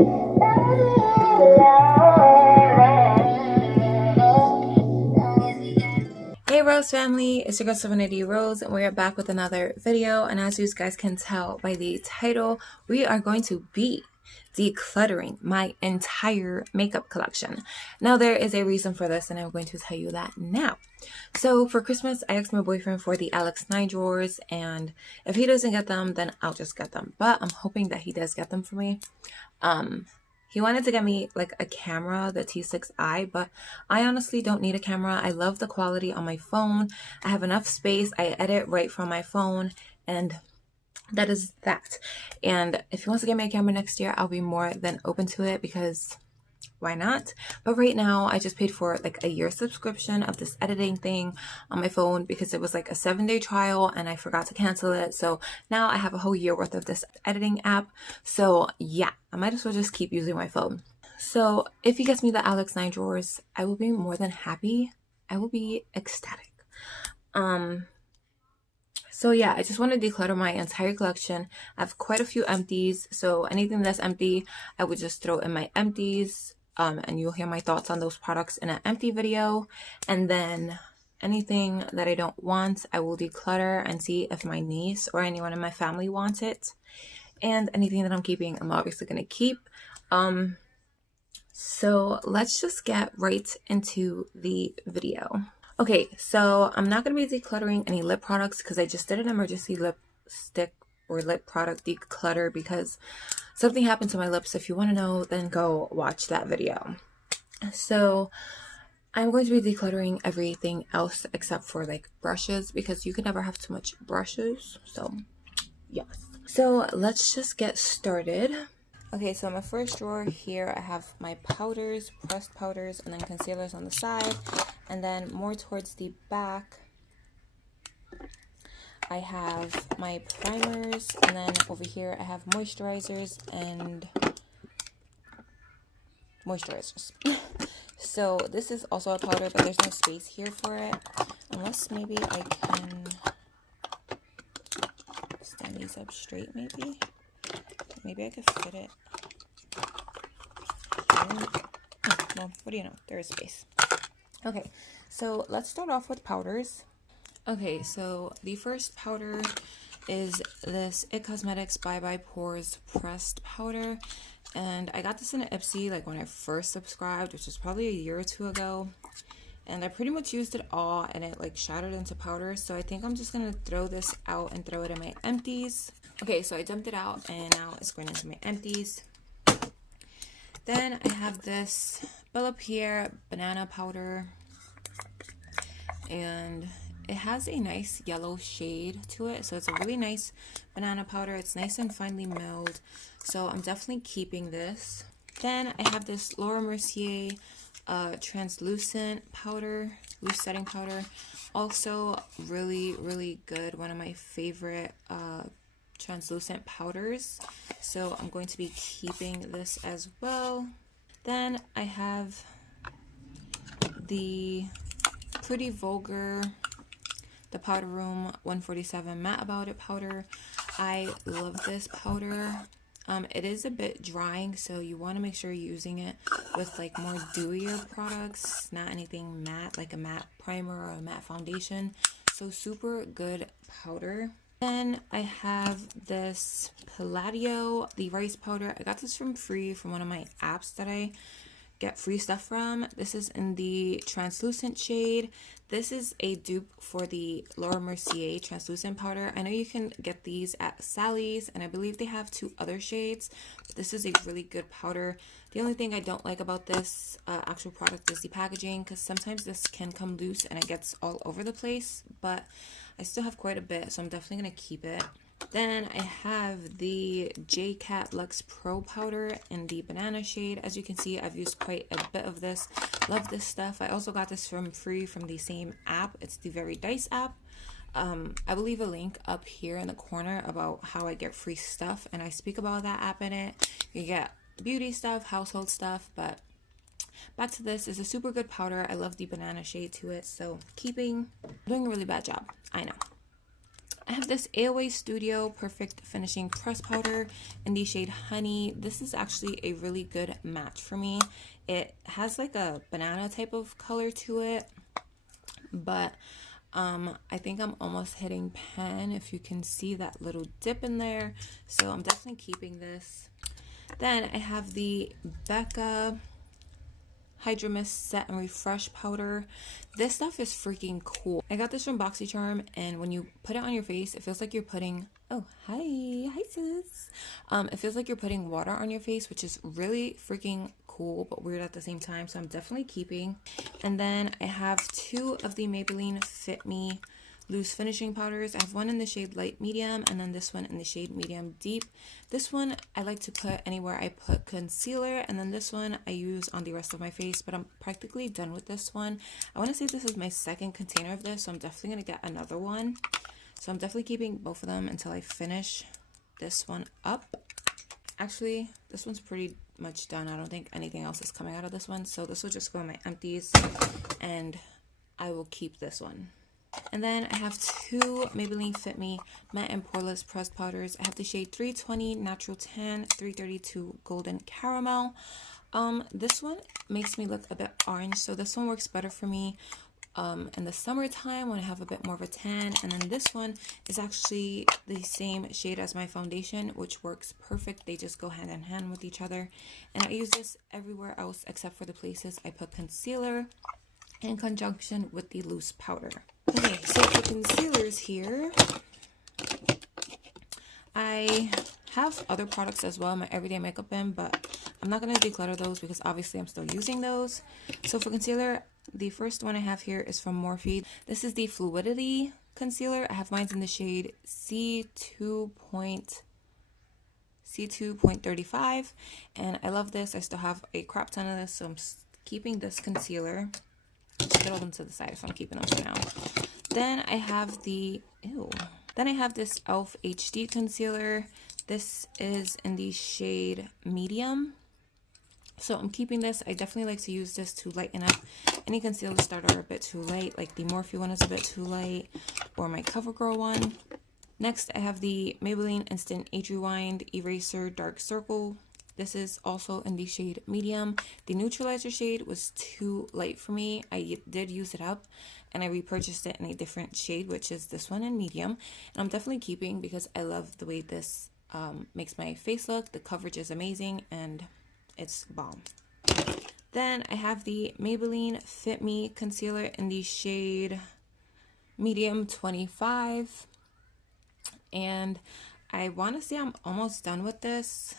Hey Rose family, it's your girl Serenity Rose, and we're back with another video. And as you guys can tell by the title, we are going to be decluttering my entire makeup collection. Now there is a reason for this, and I'm going to tell you that now. So for Christmas, I asked my boyfriend for the Alex 9 drawers, and if he doesn't get them, then I'll just get them. But I'm hoping that he does get them for me. He wanted to get me like a camera, the T6i, but I honestly don't need a camera. I love the quality on my phone. I have enough space. I edit right from my phone, and that is that. And if he wants to get me a camera next year, I'll be more than open to it, because why not? But right now, I just paid for like a year subscription of this editing thing on my phone because it was like a 7-day trial and I forgot to cancel it. So now I have a whole year worth of this editing app. So yeah, I might as well just keep using my phone. So if he gets me the Alex 9 drawers, I will be more than happy. I will be ecstatic. So yeah, I just want to declutter my entire collection. I have quite a few empties. So anything that's empty, I would just throw in my empties. And you'll hear my thoughts on those products in an empty video. And then anything that I don't want, I will declutter and see if my niece or anyone in my family wants it. And anything that I'm keeping, I'm obviously going to keep. So let's just get right into the video. Okay, so I'm not going to be decluttering any lip products because I just did an emergency lipstick or lip product declutter because something happened to my lips. If you want to know, then go watch that video. So I'm going to be decluttering everything else except for like brushes, because you can never have too much brushes. So yes. So let's just get started. Okay, so my first drawer here, I have my powders, pressed powders, and then concealers on the side. And then more towards the back, I have my primers, and then over here I have moisturizers and moisturizers. So this is also a powder, but there's no space here for it, unless maybe I can stand these up straight. Maybe I could fit it. Well, what do you know? There is space. Okay, so let's start off with powders. Okay, so the first powder is this It Cosmetics Bye Bye Pores pressed powder, and I got this in an Ipsy like when I first subscribed, which was probably a year or two ago, and I pretty much used it all and it like shattered into powder. So I think I'm just gonna throw this out and throw it in my empties. Okay, so I dumped it out and now it's going into my empties. Then I have this Bella Pierre banana powder, and it has a nice yellow shade to it. So it's a really nice banana powder. It's nice and finely milled. So I'm definitely keeping this. Then I have this Laura Mercier translucent powder, loose setting powder. Also really, really good. One of my favorite translucent powders. So I'm going to be keeping this as well. Then I have the Pretty Vulgar, the Powder Room 147 Matte About It powder. I love this powder. It is a bit drying, so you want to make sure you're using it with like more dewier products, not anything matte like a matte primer or a matte foundation. So super good powder. Then I have this Palladio, the rice powder. I got this from free from one of my apps that I get free stuff from. This is in the translucent shade. This is a dupe for the Laura Mercier translucent powder. I know you can get these at Sally's, and I believe they have 2 other shades, but this is a really good powder. The only thing I don't like about this actual product is the packaging, because sometimes this can come loose and it gets all over the place, but I still have quite a bit, so I'm definitely going to keep it. Then I have the J-Cat Luxe Pro powder in the banana shade. As you can see, I've used quite a bit of this. Love this stuff. I also got this from free from the same app. It's the Very Dice app. I will leave a link up here in the corner about how I get free stuff, and I speak about that app in it. You get beauty stuff, household stuff, but back to this. Is a super good powder. I love the banana shade to it, so keeping. Doing a really bad job, I know. I have this AOA Studio Perfect Finishing Press Powder in the shade Honey. This is actually a really good match for me. It has like a banana type of color to it, but I think I'm almost hitting pan, if you can see that little dip in there. So I'm definitely keeping this. Then I have the Becca Hydro Mist Set and Refresh Powder. This stuff is freaking cool. I got this from BoxyCharm, and when you put it on your face, it feels like you're putting, oh, hi sis. It feels like you're putting water on your face, which is really freaking cool, but weird at the same time. So I'm definitely keeping. And then I have 2 of the Maybelline Fit Me loose finishing powders. I have one in the shade light medium, and then this one in the shade medium deep. This one I like to put anywhere I put concealer, and then this one I use on the rest of my face, but I'm practically done with this one. I want to say this is my second container of this, so I'm definitely going to get another one. So I'm definitely keeping both of them until I finish this one up. Actually, this one's pretty much done. I don't think anything else is coming out of this one, so this will just go in my empties, and I will keep this one. And then I have 2 Maybelline Fit Me Matte and Poreless Pressed Powders. I have the shade 320 Natural Tan, 332 Golden Caramel. This one makes me look a bit orange, so this one works better for me in the summertime when I have a bit more of a tan. And then this one is actually the same shade as my foundation, which works perfect. They just go hand in hand with each other. And I use this everywhere else except for the places I put concealer in conjunction with the loose powder. Okay, so for concealers here, I have other products as well in my everyday makeup bin, but I'm not going to declutter those because obviously I'm still using those. So for concealer, the first one I have here is from Morphe. This is the Fluidity Concealer. I have mine in the shade C2.35, and I love this. I still have a crap ton of this, so I'm keeping this concealer. Throw them to the side if I'm keeping them for now. Then I have the, then I have this e.l.f. HD concealer. This is in the shade medium. So I'm keeping this. I definitely like to use this to lighten up any concealers that are a bit too light, like the Morphe one is a bit too light, or my CoverGirl one. Next, I have the Maybelline Instant Age Rewind Eraser Dark Circle. This is also in the shade medium. The neutralizer shade was too light for me. I did use it up, and I repurchased it in a different shade, which is this one in medium. And I'm definitely keeping because I love the way this makes my face look. The coverage is amazing, and it's bomb. Then I have the Maybelline Fit Me Concealer in the shade medium 25. And I want to say I'm almost done with this.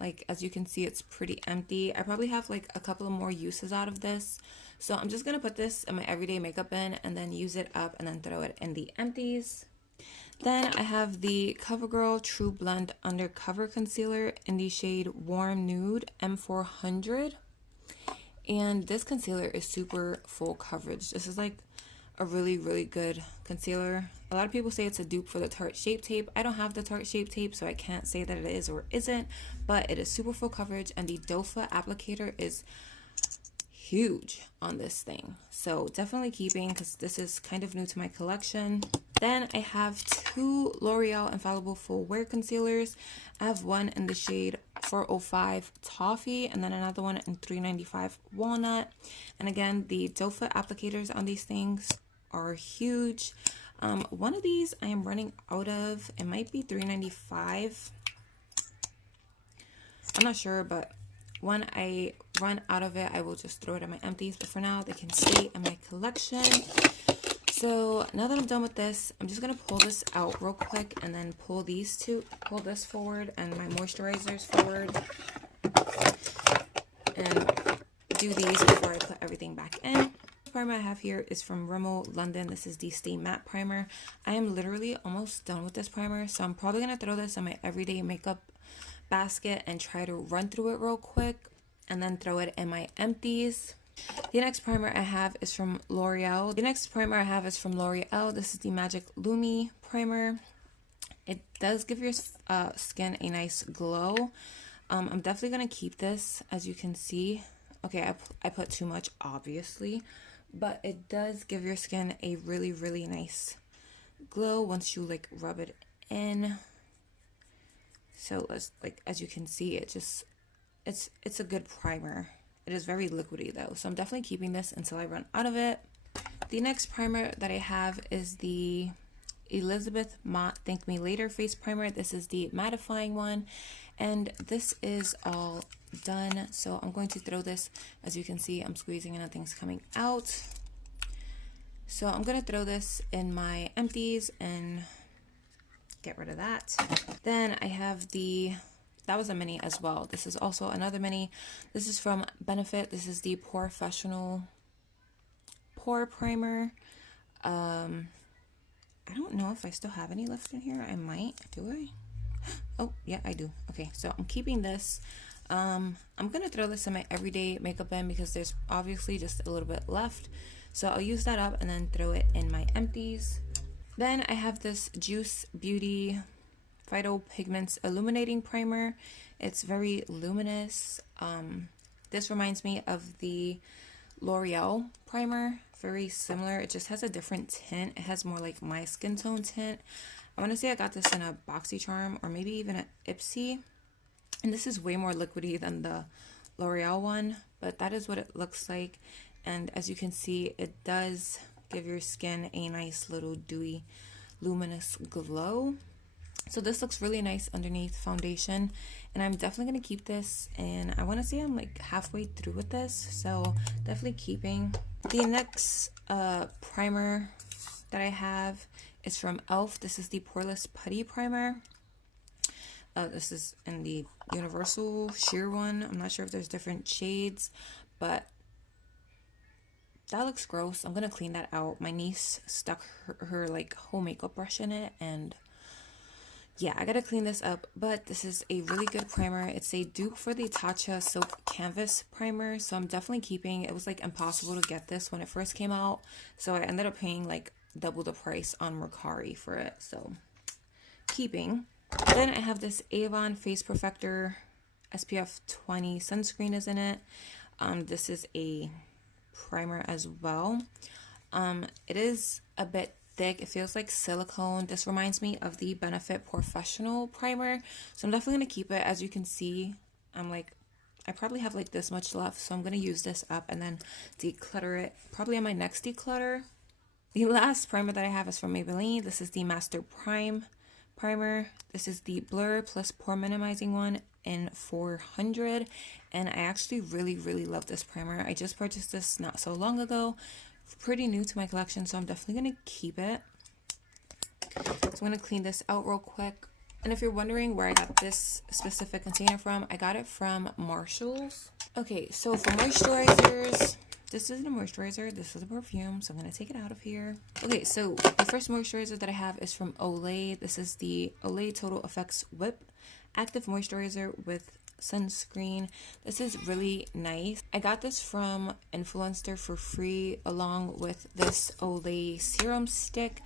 Like, as you can see, it's pretty empty. I probably have like a couple of more uses out of this. So I'm just going to put this in my everyday makeup bin and then use it up and then throw it in the empties. Then I have the CoverGirl True Blend Undercover Concealer in the shade Warm Nude M400. And this concealer is super full coverage. This is like a really, really good concealer. A lot of people say it's a dupe for the Tarte Shape Tape. I don't have the Tarte Shape Tape, so I can't say that it is or isn't, but it is super full coverage, and the doe-foot applicator is huge on this thing. So definitely keeping, because this is kind of new to my collection. Then I have 2 L'Oreal Infallible Full Wear Concealers. I have one in the shade 405 Toffee, and then another one in 395 Walnut. And again, the doe-foot applicators on these things are huge. One of these I am running out of. It might be 395. I'm not sure, but when I run out of it, I will just throw it in my empties. But for now, they can stay in my collection. So now that I'm done with this, I'm just going to pull this out real quick and then pull this forward and my moisturizers forward. And do these before I put everything back in. The primer I have here is from Rimmel London. This is the Stay Matte Primer. I am literally almost done with this primer, so I'm probably going to throw this in my everyday makeup basket and try to run through it real quick and then throw it in my empties. The next primer I have is from L'Oreal. This is the Magic Lumi Primer. It does give your skin a nice glow. I'm definitely going to keep this, as you can see. Okay, I put too much, obviously, but it does give your skin a really, really nice glow once you like rub it in. So as you can see, it's a good primer. It is very liquidy though, so I'm definitely keeping this until I run out of it. The next primer that I have is the Elizabeth Mott Thank Me Later face primer. This is the mattifying one, and this is all done. So I'm going to throw this. As you can see, I'm squeezing and nothing's coming out. So I'm gonna throw this in my empties and get rid of that. Then I have that was a mini as well. This is also another mini. This is from Benefit. This is the Professional Pore Primer. I don't know if I still have any left in here. I might. Do I? Oh, yeah, I do. Okay, so I'm keeping this. I'm going to throw this in my everyday makeup bin because there's obviously just a little bit left. So I'll use that up and then throw it in my empties. Then I have this Juice Beauty Phyto Pigments Illuminating Primer. It's very luminous. This reminds me of the L'Oreal primer. Very similar. It just has a different tint. It has more like my skin tone tint. I want to say I got this in a BoxyCharm or maybe even an Ipsy. And this is way more liquidy than the L'Oreal one, but that is what it looks like. And as you can see, it does give your skin a nice little dewy, luminous glow. So this looks really nice underneath foundation, and I'm definitely going to keep this, and I want to say I'm like halfway through with this, so definitely keeping. The next primer that I have is from e.l.f. This is the Poreless Putty Primer. This is in the Universal Sheer one. I'm not sure if there's different shades, but that looks gross. I'm going to clean that out. My niece stuck her like whole makeup brush in it, and yeah, I gotta clean this up. But this is a really good primer. It's a dupe for the Tatcha Silk Canvas primer, so I'm definitely keeping. It was like impossible to get this when it first came out, so I ended up paying like double the price on Mercari for it, so keeping. Then I have this Avon Face Perfector SPF 20 sunscreen is in it. This is a primer as well. It is a bit thick. It feels like silicone. This reminds me of the Benefit Professional primer, so I'm definitely going to keep it. As you can see, I probably have like this much left, so I'm going to use this up and then declutter it probably on my next declutter. The last primer that I have is from Maybelline. This is the Master Prime primer. This is the Blur Plus Pore Minimizing one in 400, and I actually really love this primer. I just purchased this not so long ago. Pretty new to my collection, so I'm definitely going to keep it. So I'm going to clean this out real quick. And if you're wondering where I got this specific container from, I got it from Marshall's. Okay, so for moisturizers, this isn't a moisturizer, this is a perfume, so I'm going to take it out of here. Okay, so the first moisturizer that I have is from Olay. This is the Olay Total Effects Whip Active Moisturizer with sunscreen. This is really nice. I got this from Influencer for free along with this Olay serum stick.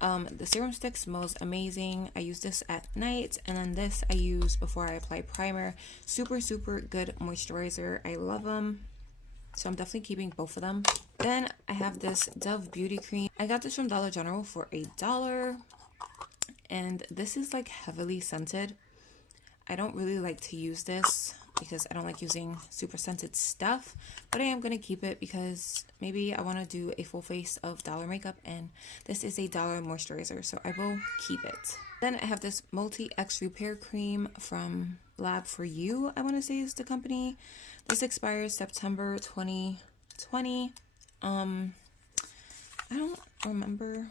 The serum stick smells amazing. I use this at night, and then this I use before I apply primer. Super good moisturizer. I love them, so I'm definitely keeping both of them. Then I have this Dove Beauty Cream. I got this from Dollar General for $1, and this is like heavily scented. I don't really like to use this because I don't like using super scented stuff, but I am going to keep it because maybe I want to do a full face of dollar makeup, and this is a $1 moisturizer, so I will keep it. Then I have this Multi-X Repair Cream from Lab For You, I want to say is the company. This expires September 2020. I don't remember.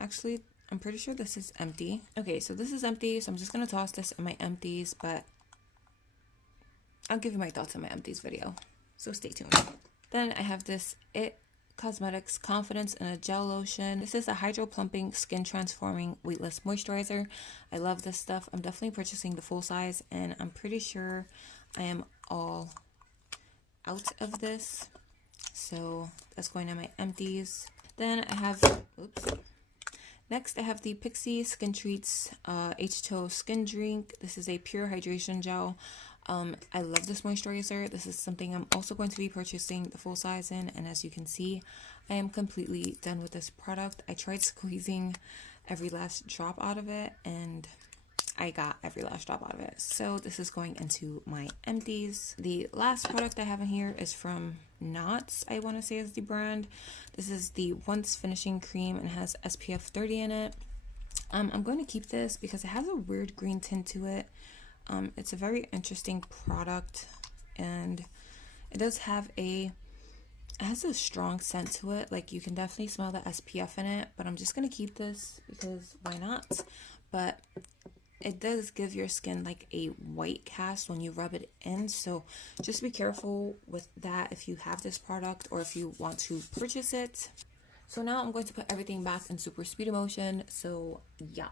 Actually, I'm pretty sure this is empty. Okay, so this is empty, so I'm just going to toss this in my empties, but I'll give you my thoughts on my empties video, so stay tuned. Then I have this It Cosmetics Confidence in a Gel Lotion. This is a Hydro Plumping Skin Transforming Weightless Moisturizer. I love this stuff. I'm definitely purchasing the full size, and I'm pretty sure I am all out of this, so that's going in my empties. Then I have, next, I have the Pixi Skin Treats H2O Skin Drink. This is a pure hydration gel. I love this moisturizer. This is something I'm also going to be purchasing the full size in, and as you can see, I am completely done with this product. I tried squeezing every last drop out of it, and I got every last drop out of it. So this is going into my empties. The last product I have in here is from Knots, I want to say is the brand. This is the Once Finishing Cream and has SPF 30 in it. I'm going to keep this because it has a weird green tint to it. It's a very interesting product, and it does have it has a strong scent to it. Like, you can definitely smell the SPF in it, but I'm just going to keep this because why not? But it does give your skin like a white cast when you rub it in, so just be careful with that if you have this product or if you want to purchase it. So now I'm going to put everything back in super speed motion, so yeah.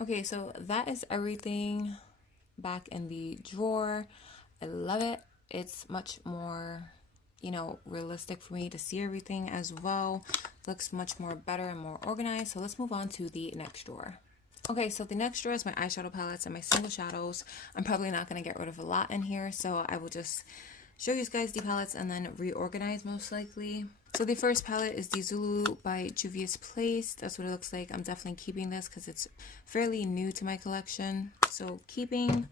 Okay, so that is everything back in the drawer. I love it. It's much more, you know, realistic for me to see everything as well. Looks much more better and more organized. So let's move on to the next drawer. Okay, so the next drawer is my eyeshadow palettes and my single shadows. I'm probably not going to get rid of a lot in here, so I will just show you guys the palettes and then reorganize most likely. So the first palette is the Zulu by Juvia's Place. That's what it looks like. I'm definitely keeping this because it's fairly new to my collection. So keeping.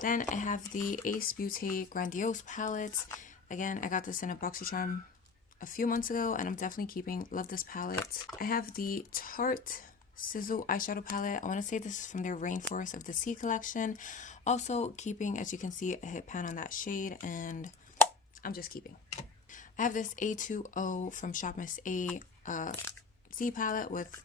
Then I have the Ace Beauty Grandiose palette. Again, I got this in a BoxyCharm a few months ago, and I'm definitely keeping. Love this palette. I have the Tarte Sizzle eyeshadow palette. I want to say this is from their Rainforest of the Sea collection. Also keeping, as you can see, a hit pan on that shade, and I'm just keeping. I have this A2O from Shop Miss A Z palette with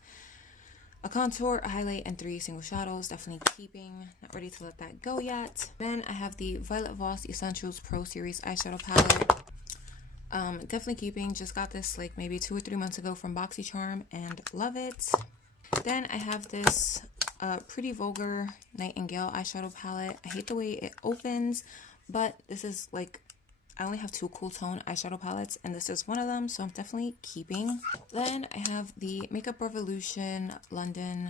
a contour, a highlight, and 3 single shadows. Definitely keeping. Not ready to let that go yet. Then I have the Violet Voss Essentials Pro Series eyeshadow palette. Definitely keeping. Just got this like maybe 2 or 3 months ago from BoxyCharm and love it. Then I have this Pretty Vulgar Nightingale eyeshadow palette. I hate the way it opens, but this is like, I only have 2 cool tone eyeshadow palettes, and this is one of them, so I'm definitely keeping. Then I have the Makeup Revolution London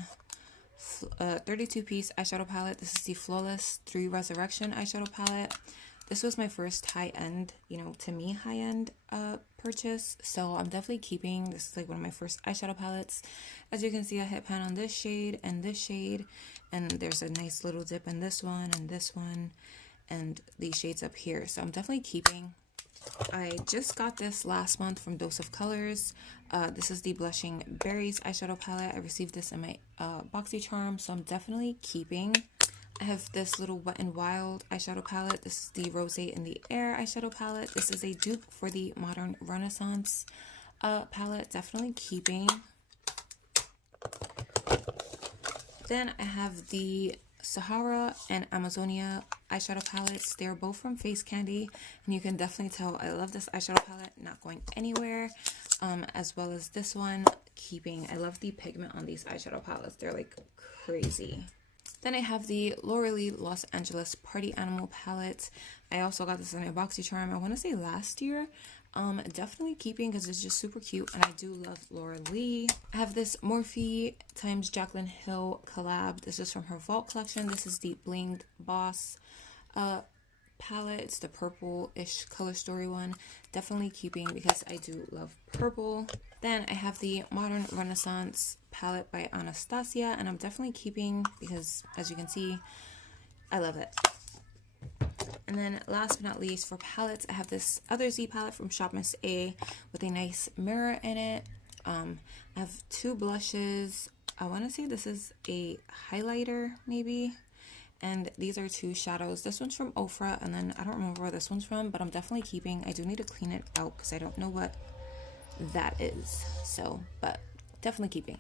32-piece eyeshadow palette. This is the Flawless 3 Resurrection eyeshadow palette. This was my first high-end, you know, to me, high-end purchase, so I'm definitely keeping. This is like one of my first eyeshadow palettes. As you can see, I hit pan on this shade, and there's a nice little dip in this one, and these shades up here, so I'm definitely keeping. I just got this last month from Dose of Colors. This is the Blushing Berries eyeshadow palette. I received this in my BoxyCharm, so I'm definitely keeping. I have this little Wet n Wild eyeshadow palette. This is the Rose in the Air eyeshadow palette. This is a dupe for the Modern Renaissance palette. Definitely keeping. Then I have the Sahara and Amazonia eyeshadow palettes. They're both from Face Candy, and you can definitely tell I love this eyeshadow palette, not going anywhere. As well as this one, keeping. I love the pigment on these eyeshadow palettes. They're like crazy. Then I have the Laura Lee Los Angeles Party Animal palette. I also got this in a BoxyCharm, I want to say last year. Definitely keeping because it's just super cute, and I do love Laura Lee. I have this Morphe times Jaclyn Hill collab. This is from her Vault collection. This is the Blinged Boss palette. It's the purple-ish color story one. Definitely keeping because I do love purple. Then I have the Modern Renaissance palette by Anastasia, and I'm definitely keeping because, as you can see, I love it. And then last but not least, for palettes, I have this other Z palette from Shop Miss A with a nice mirror in it. I have 2 blushes. I want to say this is a highlighter, maybe. And these are 2 shadows. This one's from Ofra, and then I don't remember where this one's from, but I'm definitely keeping. I do need to clean it out because I don't know what that is. So, but definitely keeping.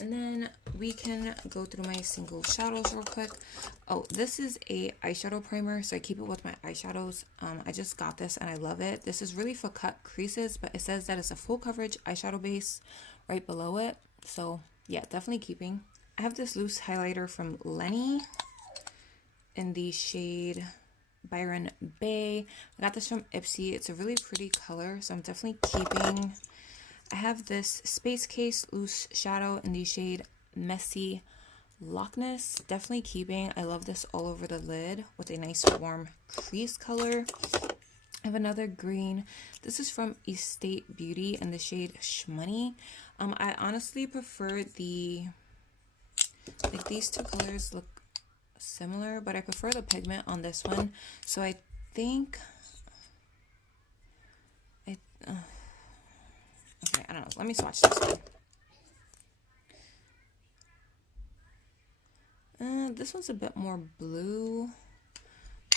And then we can go through my single shadows real quick. Oh, this is a eyeshadow primer, so I keep it with my eyeshadows. I just got this and I love it. This is really for cut creases, but it says that it's a full coverage eyeshadow base right below it. So yeah, definitely keeping. I have this loose highlighter from Lenny in the shade Byron Bay. I got this from Ipsy. It's a really pretty color, so I'm definitely keeping. I have this Space Case loose shadow in the shade Messy Loch-Ness. Definitely keeping. I love this all over the lid with a nice warm crease color. I have another green. This is from Estate Beauty in the shade Shmoney. I honestly prefer the, like, these two colors look similar, but I prefer the pigment on this one. So I think okay, I don't know. Let me swatch this one. This one's a bit more blue,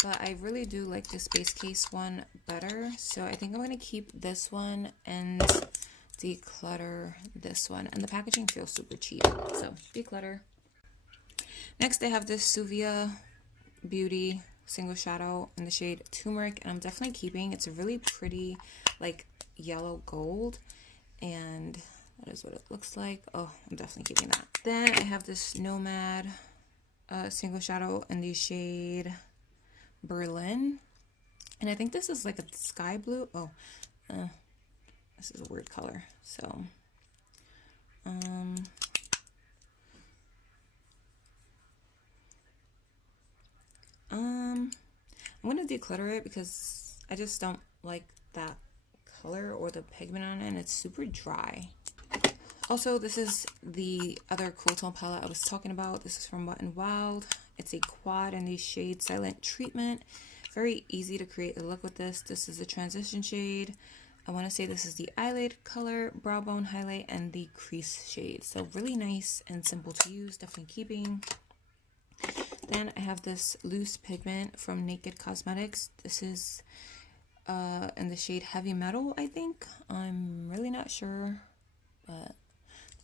but I really do like the Space Case one better. So I think I'm going to keep this one and declutter this one. And the packaging feels super cheap, so declutter. Next, I have this Suvia Beauty single shadow in the shade Turmeric, and I'm definitely keeping. It's a really pretty, like, yellow gold, and that is what it looks like. Oh, I'm definitely keeping that. Then I have this Nomad single shadow in the shade Berlin, and I think this is like a sky blue. Oh, this is a weird color. So, I'm going to declutter it because I just don't like that color or the pigment on it, and it's super dry. Also, this is the other cool tone palette I was talking about. This is from Wet n Wild. It's a quad in the shade Silent Treatment. Very easy to create a look with this. This is a transition shade. I want to say this is the eyelid color, brow bone highlight, and the crease shade. So really nice and simple to use. Definitely keeping. Then I have this loose pigment from Naked Cosmetics. This is in the shade Heavy Metal, I think. I'm really not sure, but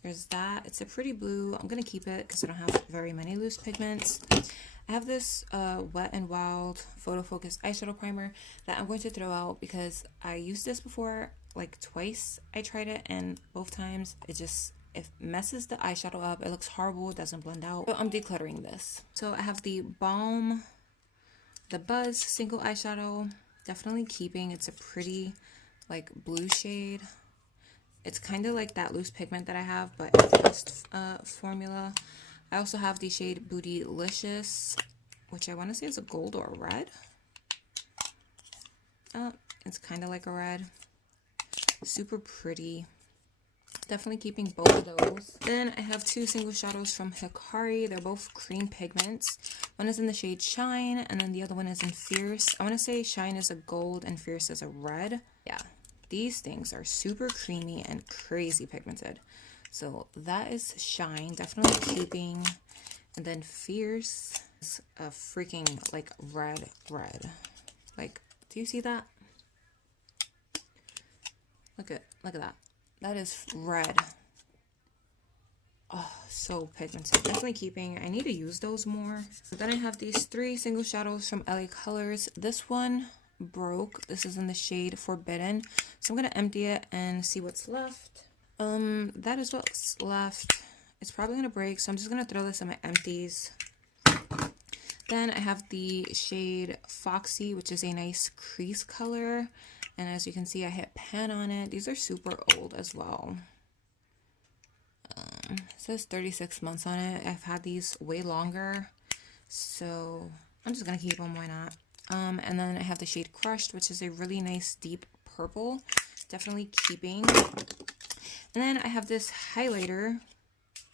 there's that. It's a pretty blue. I'm going to keep it because I don't have very many loose pigments. I have this Wet n Wild Photo Focus eyeshadow primer that I'm going to throw out because I used this before, like twice I tried it, and both times it messes the eyeshadow up. It looks horrible. It doesn't blend out. So I'm decluttering this. So I have the Buzz single eyeshadow. Definitely keeping. It's a pretty, like, blue shade. It's kind of like that loose pigment that I have, but advanced formula. I also have the shade Bootylicious, which I want to say is a gold or a red. It's kind of like a red. Super pretty. Definitely keeping both of those. Then I have two single shadows from Hikari. They're both cream pigments. One is in the shade Shine, and then the other one is in Fierce. I want to say Shine is a gold and Fierce is a red. Yeah, these things are super creamy and crazy pigmented. So that is Shine, definitely keeping. And then Fierce is a freaking, like, red. Like, do you see that? Look at that. That is red. Oh, so pigmented. Definitely keeping. I need to use those more. Then I have these three single shadows from LA Colors. This one broke. This is in the shade Forbidden. So I'm going to empty it and see what's left. That is what's left. It's probably going to break, so I'm just going to throw this in my empties. Then I have the shade Foxy, which is a nice crease color. And as you can see, I hit pan on it. These are super old as well. It says 36 months on it. I've had these way longer, so I'm just going to keep them. Why not? And then I have the shade Crushed, which is a really nice deep purple. Definitely keeping. And then I have this highlighter,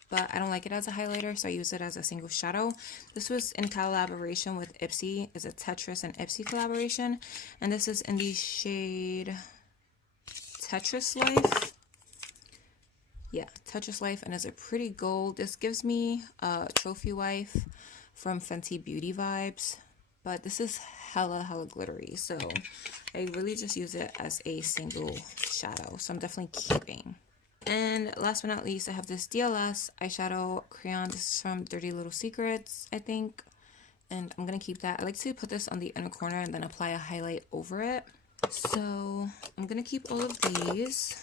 but I don't like it as a highlighter, so I use it as a single shadow. This was in collaboration with Ipsy. It's a Tetris and Ipsy collaboration. And this is in the shade Tetris Life. Yeah, Tetris Life, and it's a pretty gold. This gives me a Trophy Wife from Fenty Beauty vibes, but this is hella glittery, so I really just use it as a single shadow, so I'm definitely keeping. And last but not least, I have this DLS eyeshadow crayon. This is from Dirty Little Secrets, I think. And I'm going to keep that. I like to put this on the inner corner and then apply a highlight over it. So I'm going to keep all of these.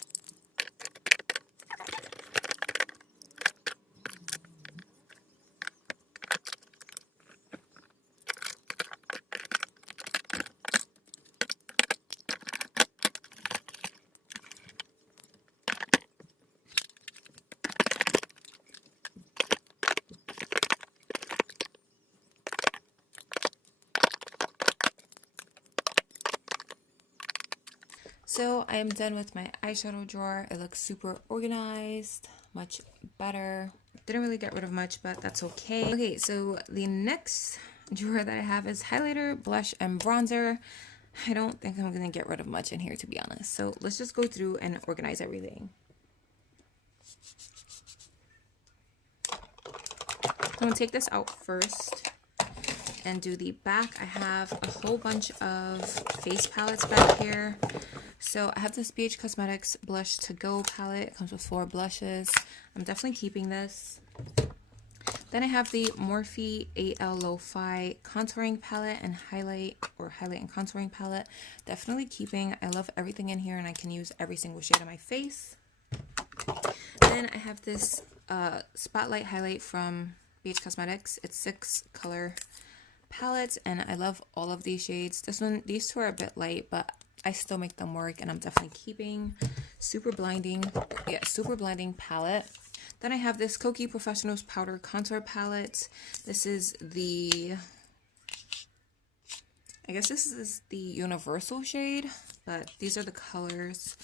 So I am done with my eyeshadow drawer. It looks super organized, much better. Didn't really get rid of much, but that's okay. Okay, so the next drawer that I have is highlighter, blush, and bronzer. I don't think I'm gonna get rid of much in here, to be honest. So let's just go through and organize everything. I'm gonna take this out first and do the back. I have a whole bunch of face palettes back here. So I have this BH Cosmetics Blush To Go palette. It comes with 4 blushes. I'm definitely keeping this. Then I have the Morphe AL Lo-Fi contouring palette and highlight and contouring palette. Definitely keeping. I love everything in here and I can use every single shade on my face. Then I have this Spotlight highlight from BH Cosmetics. It's 6 color palettes and I love all of these shades. These two are a bit light, but I still make them work and I'm definitely keeping. Super blinding palette. Then I have this Kokie Professionals Powder Contour Palette. This is the, I guess this is the universal shade, but these are the colors.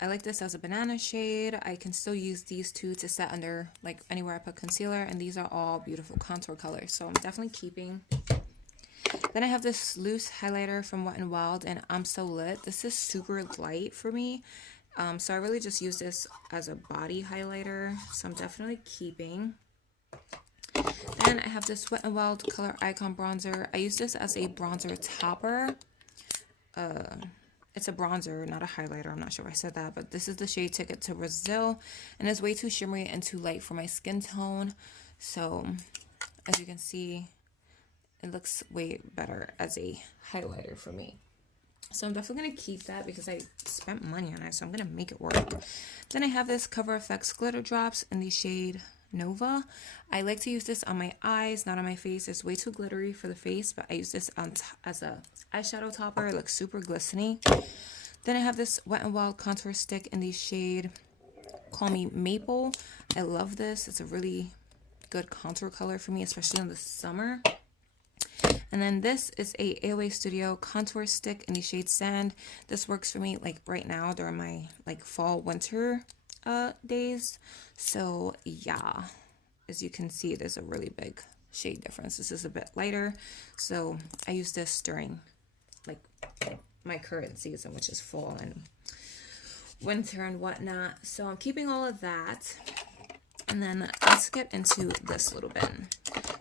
I like this as a banana shade. I can still use these two to set under like anywhere I put concealer, and these are all beautiful contour colors, so I'm definitely keeping. Then I have this loose highlighter from Wet n Wild, and I'm So Lit. This is super light for me, so I really just use this as a body highlighter, so I'm definitely keeping. Then I have this Wet n Wild Color Icon Bronzer. I use this as a bronzer topper. It's a bronzer, not a highlighter. I'm not sure if I said that, but this is the shade Ticket to Brazil, and it's way too shimmery and too light for my skin tone. So, as you can see, it looks way better as a highlighter for me. So I'm definitely going to keep that because I spent money on it, so I'm going to make it work. Then I have this Cover FX glitter drops in the shade Nova. I like to use this on my eyes, not on my face. It's way too glittery for the face, but I use this on as a eyeshadow topper. It looks super glistening. Then I have this Wet n Wild contour stick in the shade Call Me Maple. I love this. It's a really good contour color for me, especially in the summer. And then this is a AOA Studio contour stick in the shade Sand. This works for me like right now during my like fall winter days. So yeah, as you can see, there's a really big shade difference. This is a bit lighter, so I use this during like my current season, which is fall and winter and whatnot. So I'm keeping all of that. And then let's get into this a little bit.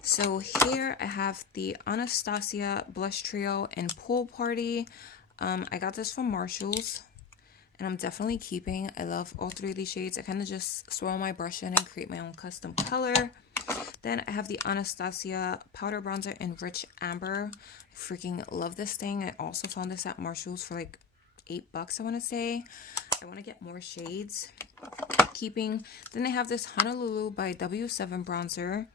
So here I have the Anastasia Blush Trio in Pool Party. I got this from Marshall's, and I'm definitely keeping. I love all 3 of these shades. I kind of just swirl my brush in and create my own custom color. Then I have the Anastasia Powder Bronzer in Rich Amber. I freaking love this thing. I also found this at Marshall's for like $8, I want to say. I want to get more shades. Keeping. Then I have this Honolulu by W7 bronzer.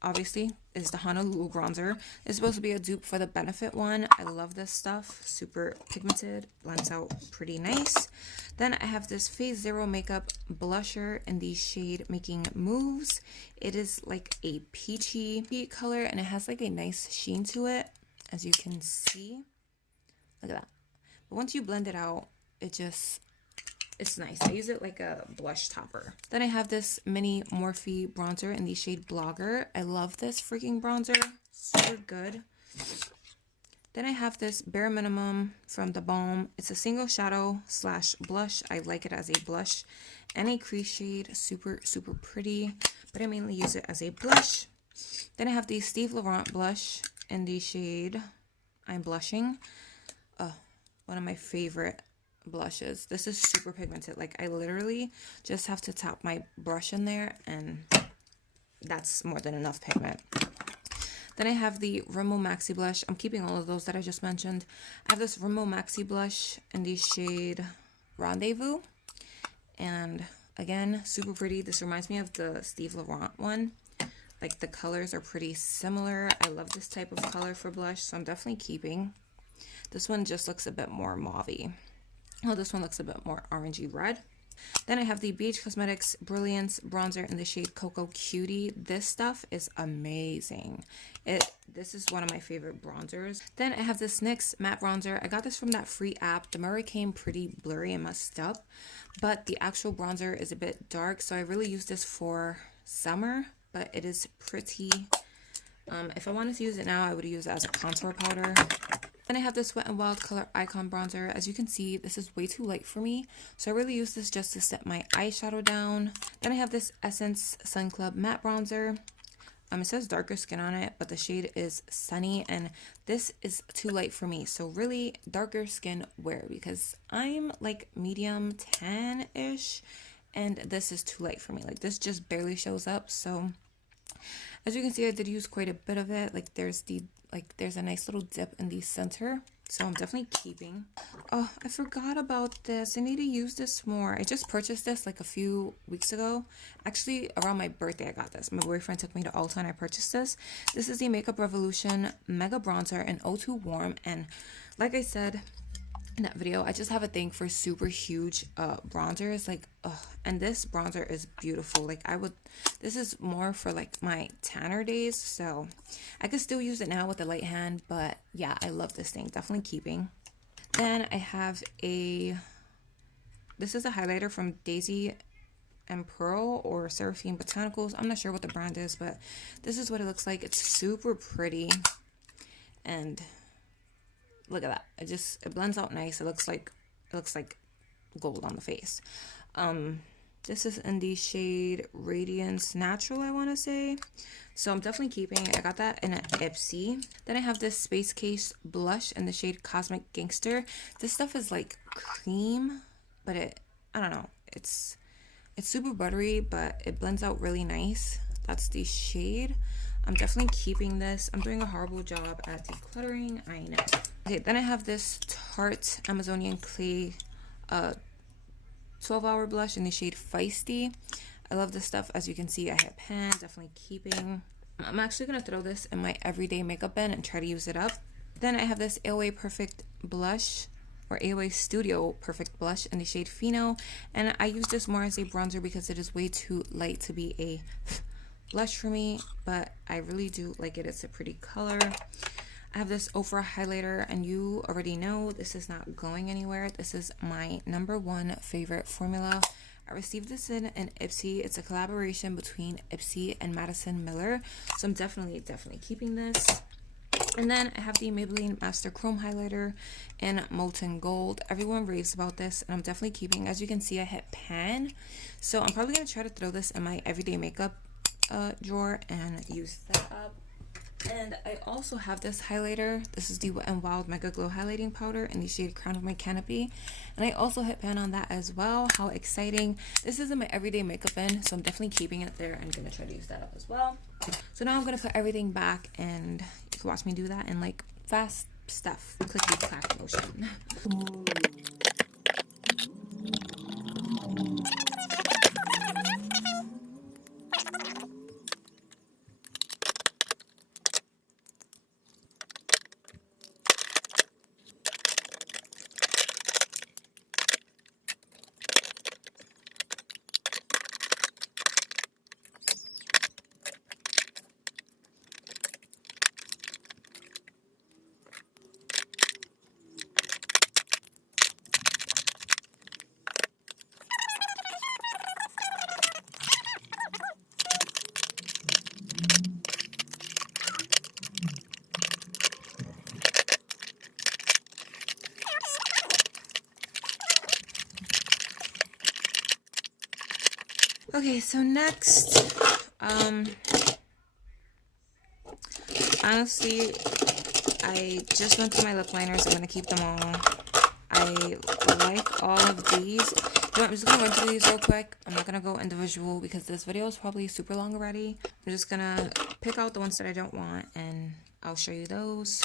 Obviously is the Honolulu bronzer. It's supposed to be a dupe for the Benefit one. I love this stuff. Super pigmented, blends out pretty nice. Then I have this Phase Zero makeup blusher in the shade Making Moves. It is like a peachy color and it has like a nice sheen to it, as you can see. Look at that. But once you blend it out, it's nice. I use it like a blush topper. Then I have this mini Morphe bronzer in the shade Blogger. I love this freaking bronzer. Super good. Then I have this Bare Minimum from The Balm. It's a single shadow / blush. I like it as a blush and a crease shade. Super, super pretty. But I mainly use it as a blush. Then I have the Steve Laurent blush in the shade I'm Blushing. One of my favorite blushes. This is super pigmented. Like, I literally just have to tap my brush in there and that's more than enough pigment. Then I have the Rimmel Maxi Blush. I'm keeping all of those that I just mentioned. I have this Rimmel Maxi Blush in the shade Rendezvous. And again, super pretty. This reminds me of the Steve Laurent one. Like, the colors are pretty similar. I love this type of color for blush, so I'm definitely keeping. This one just looks a bit more mauve-y. Oh, this one looks a bit more orangey red. Then I have the BH Cosmetics Brilliance Bronzer in the shade Cocoa Cutie. This stuff is amazing. This is one of my favorite bronzers. Then I have this NYX Matte Bronzer. I got this from that free app. The mirror came pretty blurry and messed up, but the actual bronzer is a bit dark, so I really use this for summer, but it is pretty. If I wanted to use it now, I would use it as a contour powder. Then I have this Wet n Wild Color Icon Bronzer. As you can see, this is way too light for me, so I really use this just to set my eyeshadow down. Then I have this Essence Sun Club Matte Bronzer. It says darker skin on it, but the shade is Sunny, and this is too light for me. So really, darker skin wear, because I'm like medium tan-ish, and this is too light for me. Like, this just barely shows up. So as you can see, I did use quite a bit of it. Like, there's a nice little dip in the center, so I'm definitely keeping. Oh, I forgot about this. I need to use this more. I just purchased this like a few weeks ago. Actually, around my birthday, I got this. My boyfriend took me to Ulta and I purchased this. This is the Makeup Revolution Mega Bronzer in O2 Warm, and like I said in that video, I just have a thing for super huge bronzers. Like, and this bronzer is beautiful. Like, this is more for like my tanner days, so I could still use it now with a light hand, but yeah, I love this thing. Definitely keeping. Then I have this is a highlighter from Daisy and Pearl or Seraphine Botanicals. I'm not sure what the brand is, but this is what it looks like. It's super pretty, and look at that. It blends out nice. It looks like gold on the face. This is in the shade Radiance Natural, I want to say. So I'm definitely keeping it. I got that in an Ipsy. Then I have this Space Case blush in the shade Cosmic Gangster. This stuff is like cream, but I don't know. It's super buttery, but it blends out really nice. That's the shade. I'm definitely keeping this. I'm doing a horrible job at decluttering, I know. Okay, then I have this Tarte Amazonian Clay 12-hour blush in the shade Feisty. I love this stuff. As you can see, I hit pan, definitely keeping. I'm actually going to throw this in my everyday makeup bin and try to use it up. Then I have this AOA Perfect blush, or AOA Studio Perfect blush in the shade Fino. And I use this more as a bronzer because it is way too light to be a blush for me, but I really do like it. It's a pretty color. I have this Ofra highlighter, and you already know this is not going anywhere. This is my #1 favorite formula. I received this in an Ipsy. It's a collaboration between Ipsy and Madison Miller, so I'm definitely keeping this. And then I have the Maybelline Master Chrome Highlighter in Molten Gold. Everyone raves about this, and I'm definitely keeping. As you can see, I hit pan, so I'm probably going to try to throw this in my everyday makeup drawer and use that up. And I also have this highlighter. This is the Wet n Wild Mega Glow Highlighting Powder in the shade Crown of My Canopy. And I also hit pan on that as well. How exciting. This is in my everyday makeup bin, so I'm definitely keeping it there. I'm going to try to use that up as well. So now I'm going to put everything back, and you can watch me do that in like fast stuff. Clicky clack motion. Okay, so next, honestly, I just went through my lip liners. I'm going to keep them all. I like all of these. You know, I'm just going to run through these real quick. I'm not going to go individual because this video is probably super long already. I'm just going to pick out the ones that I don't want and I'll show you those.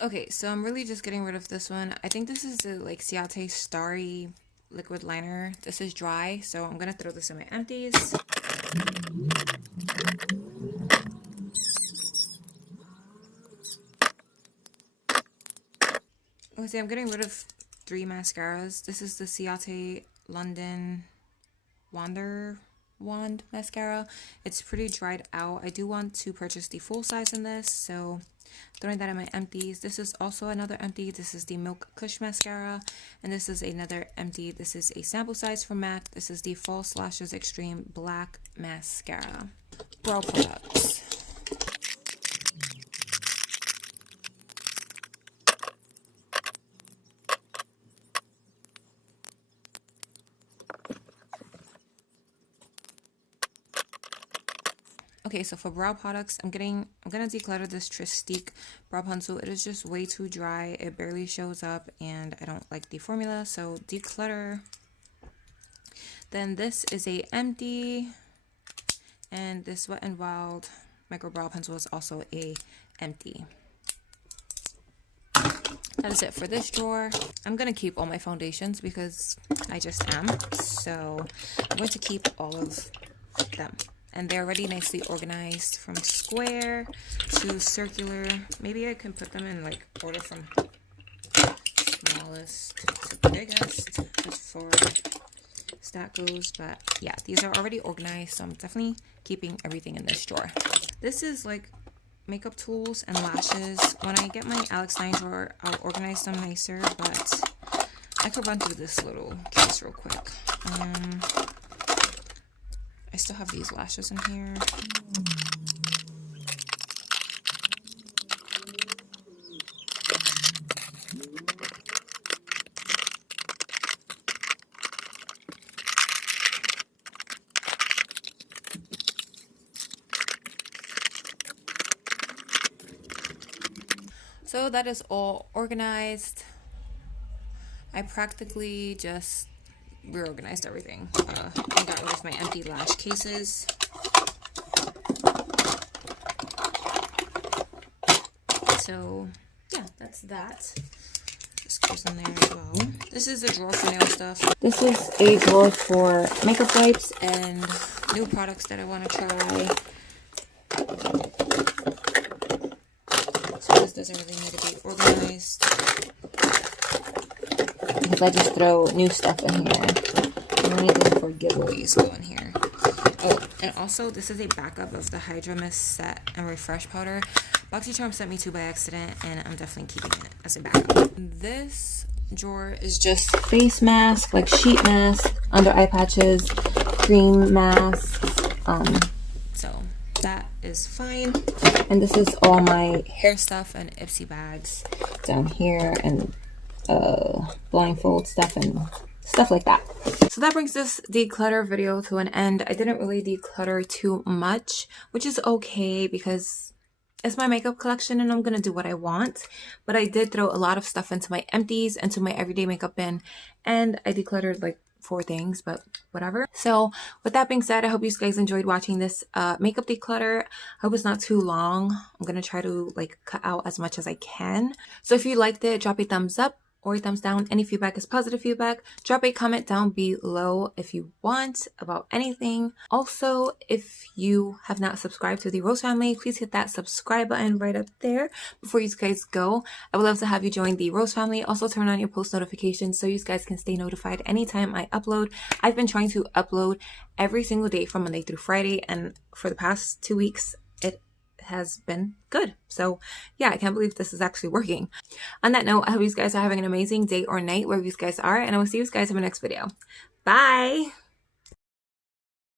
Okay, so I'm really just getting rid of this one. I think this is the like Ciate Starry liquid liner. This is dry, so I'm gonna throw this in my empties. Okay, I'm getting rid of 3 mascaras. This is the Ciate London Wand mascara. It's pretty dried out. I do want to purchase the full size in this, so throwing that in my empties. This is also another empty. This is the Milk Kush mascara, and this is another empty. This is a sample size from MAC. This is the False Lashes Extreme Black mascara. Brow products. Okay, so for brow products, I'm gonna declutter this Tristique brow pencil. It is just way too dry. It barely shows up, and I don't like the formula, so declutter. Then this is a empty, and this Wet n Wild micro brow pencil is also a empty. That is it for this drawer. I'm gonna keep all my foundations because I just am. So I'm going to keep all of them. And they're already nicely organized from square to circular. Maybe I can put them in like order from smallest to biggest, just for stat goes. But yeah, these are already organized, so I'm definitely keeping everything in this drawer. This is like makeup tools and lashes. When I get my Alex 9 drawer, I'll organize them nicer, but I could run through this little case real quick. I still have these lashes in here. So that is all organized. I practically just reorganized everything. I got rid of my empty lash cases. So yeah, that's that. This goes in there as well. This is a drawer for nail stuff. This is a drawer for makeup wipes and new products that I want to try. So this doesn't really need to be organized, because I just throw new stuff in here. Anything for giveaways go in here. Oh, and also this is a backup of the Hydra Mist Set and Refresh Powder. BoxyCharm sent me 2 by accident, and I'm definitely keeping it as a backup. This drawer is just face mask, like sheet mask, under eye patches, cream masks. So that is fine. And this is all my hair stuff and Ipsy bags down here, and blindfold stuff and stuff like that. So that brings this declutter video to an end. I didn't really declutter too much, which is okay because it's my makeup collection and I'm gonna do what I want. But I did throw a lot of stuff into my empties, into my everyday makeup bin, and I decluttered like 4 things, but whatever. So with that being said, I hope you guys enjoyed watching this makeup declutter. I hope it's not too long. I'm gonna try to like cut out as much as I can. So if you liked it, drop a thumbs up or a thumbs down. Any feedback is positive feedback. Drop a comment down below if you want about anything. Also, if you have not subscribed to the Rose family, please hit that subscribe button right up there before you guys go. I would love to have you join the Rose family. Also, turn on your post notifications so you guys can stay notified anytime I upload. I've been trying to upload every single day from Monday through Friday, and for the past 2 weeks, it has been good. So yeah, I can't believe this is actually working. On that note, I hope you guys are having an amazing day or night wherever you guys are, and I will see you guys in my next video. Bye!